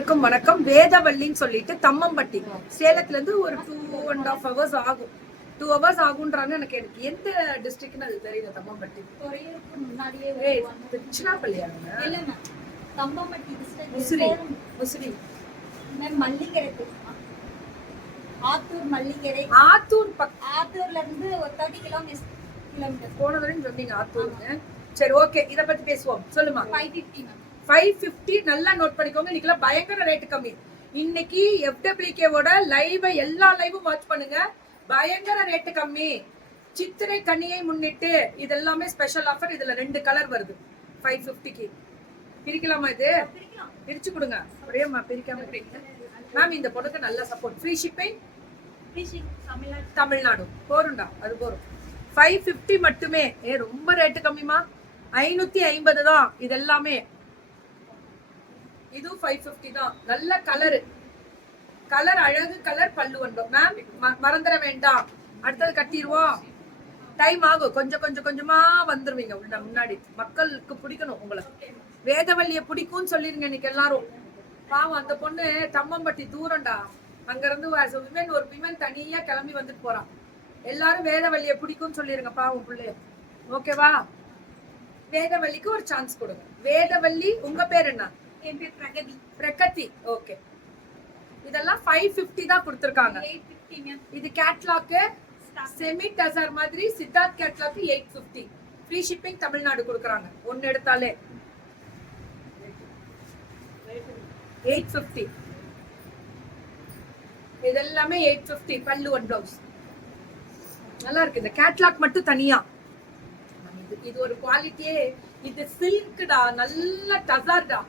வணக்கம். வேதவள்ளின்னு சொல்லிட்டு தம்மம்பட்டி சேலத்துல இருந்து ஒரு 2.5 hours ஆகும். 2 hours ஆகுன்றாங்க. எனக்கு எந்த டிஸ்ட்ரிக்ட்னு அது தெரியல. தம்மம்பட்டி திருச்சினாப்பள்ளியாங்க. தம்மம்பட்டி டிஸ்ட்ரிக்ட் முசிறி மல்லிகரை ஆத்தூர் மல்லிகரை ஆத்தூர்ல இருந்து ஒரு 30 கிலோமீட்டர் போன வரையும் சொன்னீங்க ஆத்தூர்னு. சரி, ஓகே, இத பத்தி பேசுவோம். சொல்லுமா. 550 நல்லா நோட் பண்ணிக்கோங்க. இன்னைக்கு பயங்கர ரேட் கம்மி. இன்னைக்கு FWKவோட லைவ் எல்லா லைவும் வாட்ச் பண்ணுங்க. பயங்கர ரேட் கம்மி. சித்திரை கனியை முன்னிட்டு இது எல்லாமே ஸ்பெஷல் ஆஃபர். இதுல 2 கலர் வருது 550க்கு. பிரிக்கலாமா? இது பிரிச்சு கொடுங்க. ஒரே பிரிக்காம மேம், இந்த பொண்ணுக்கு நல்ல சப்போர்ட். ஃப்ரீ ஷிப்பிங் தமிழ்நாடு போருண்டா. அது போரும். 550 மட்டுமே. ரொம்ப ரேட்டு கம்மிமா. 550 தான் இது எல்லாமே. இது 550 தான். நல்ல கலர் அழகு கலர் பல்லு வந்தோம் மேம். மறந்துட வேண்டாம். அடுத்தது கட்டிடுவோம். டைம் ஆகும். கொஞ்சமா வந்துருவீங்க உள்ள முன்னாடி. மக்களுக்கு பிடிக்கணும். உங்களுக்கு வேதவள்ளிய பிடிக்கும்னு சொல்லிருங்க இன்னைக்கு எல்லாரும். பாவம், அந்த பொண்ணு தம்மம்பட்டி தூரம்டா. அங்க இருந்து ஒரு விமன் தனியா கிளம்பி வந்துட்டு போறான். எல்லாரும் வேதவள்ளிய பிடிக்கும்னு சொல்லிருங்க பாவம் பிள்ளைய. ஓகேவா? வேதவள்ளிக்கு ஒரு சான்ஸ் கொடுங்க. வேதவள்ளி, உங்க பேர் என்ன? என் பேர் பிரகதி. ஓகே, இதெல்லாம் 550 தான் கொடுத்திருக்காங்க. இது கேட்லாக் செமி டசர் மாதிரி. Siddharth catalogue 850. Free shipping Tamil Nadu கொடுக்கறாங்க. ஒன்னு எடுத்தாலே 850. இதெல்லாமே 850. பல்லு ஒன் பிளவுஸ் நல்லா இருக்கு. இந்த கேட்லாக் மட்டும் தனியா. இது ஒரு குவாலிட்டியே. இது சில்க்டா, நல்ல டசர்டா,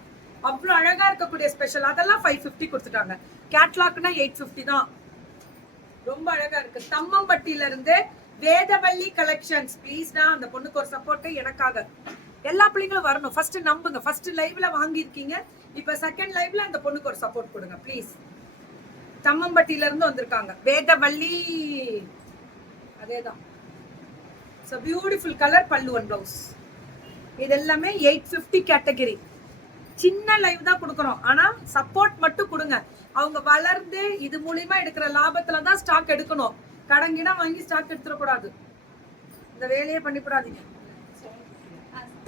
அவ்வளவு அழகா இருக்கக்கூடிய ஸ்பெஷல். அதெல்லாம் 550 கொடுத்துட்டாங்க. கேட்லாக்னா 850 தான். ரொம்ப அழகா இருக்கு. தம்மம்பட்டியில இருந்து வேதவள்ளி கலெக்ஷன்ஸ். ப்ளீஸ்டா, அந்த பொண்ணுக்கு ஒரு சப்போர்ட் எனக்காக. எல்லா பிள்ளைங்களும் வரணும். ஃபர்ஸ்ட் நம்புங்க. ஃபர்ஸ்ட் லைவ்ல வாங்கியிருக்கீங்க. இப்ப செகண்ட் லைவ்ல அந்த பொண்ணுக்கு ஒரு சப்போர்ட் கொடுங்க ப்ளீஸ். தம்மம்பட்டியில இருந்து வந்திருக்காங்க வேதவள்ளி. அதேதான். So beautiful color பல்லு ஒன் பிளவுஸ். இது எல்லாமே 850 கேட்டகரி. சின்ன லைவ் தான் கொடுக்கறோம். ஆனா சப்போர்ட் மட்டும் கொடுங்க. அவங்க வளர்ந்து இது மூலமா எடுக்கிற லாபத்துல தான் ஸ்டாக் எடுக்கணும். கடங்கினா வாங்கி ஸ்டாக் எடுத்துட கூடாது. இந்த வேலையே பண்ணிக்கூடாதீங்க.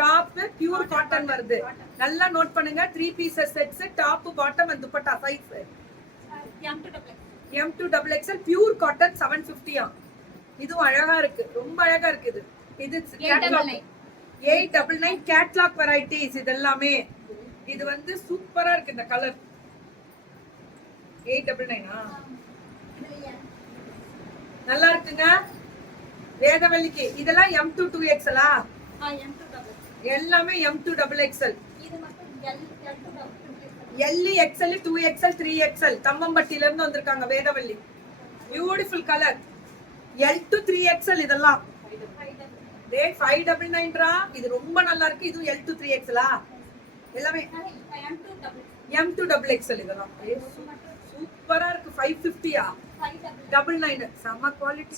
டாப் பியூர் காட்டன் வருது. நல்லா நோட் பண்ணுங்க. 3 pieces sets. Top bottom and dupatta size M2XXL pure cotton 750. இதுவும் அழகா இருக்கு. ரொம்ப அழகா இருக்கு. இது 899 கேட்லாக் வெரைட்டிஸ். இது எல்லாமே இது வந்து சூப்பரா இருக்கு. இந்த கலர் 899 நல்லா இருக்குங்க. வேதவள்ளிக்கு இதெல்லாம் M2 2XL. எல்லாமே M2XXL. LXL 2XL 3XL. தம்மம்பட்டியில இருந்து வந்திருக்காங்க Vedavalli. Beautiful colour. L2 3XL. இதெல்லாம் 599. இது ரொம்ப நல்லா இருக்கு. இது L2 3XL. எல்லாமே M2XXL. இதெல்லாம் சூப்பரா இருக்கு. 550 599 செம குவாலிட்டி.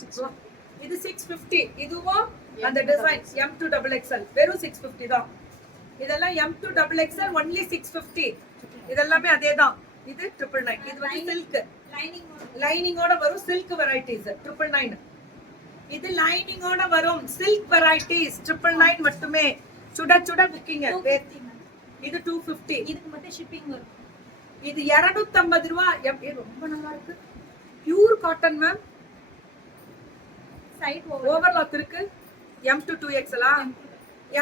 இது 650. இதுவும் அந்த டிசைன் M2XXL வெறும் 650 தான். இதெல்லாம் M2XXL only 650. இதெல்லாமே அதேதான். இது 999. இது வந்து சில்க் லைனிங்கோட வரும். Silk varieties 999. இது லைனிங்கோட வரும் சில்க் வெரைட்டிஸ் 999 மட்டுமே. சுட புக்கிங். இது 250. இதுக்கு மட்டும் ஷிப்பிங் வரும். இது 250 ரூபாய். ரொம்ப நல்லா இருக்கு. Pure cotton ma'am. Side overlock இருக்கு. M2 2XL.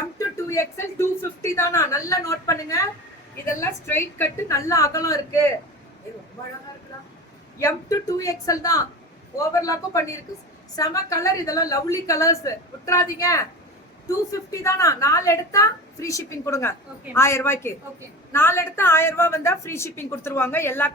M2 2XL 250 தானா. நல்லா நோட் பண்ணுங்க. இதெல்லாம் ஸ்ட்ரைட் கட். நல்ல அகலம் இருக்கு. ரொம்ப அழகா இருக்குடா. M2 2XL தான். ஓவர்லாக்கும் பண்ணிருக்கு. செம கலர். இதெல்லாம் லவ்லி கலர்ஸ். விட்டுறாதீங்க. 250 தானா. 4 எடுத்தா ஃப்ரீ ஷிப்பிங் கொடுங்க. 1000 ரூபாய்க்கு. 4 எடுத்தா 1000 ரூபாய் வந்தா ஃப்ரீ ஷிப்பிங் கொடுத்துருவாங்க. எல்லா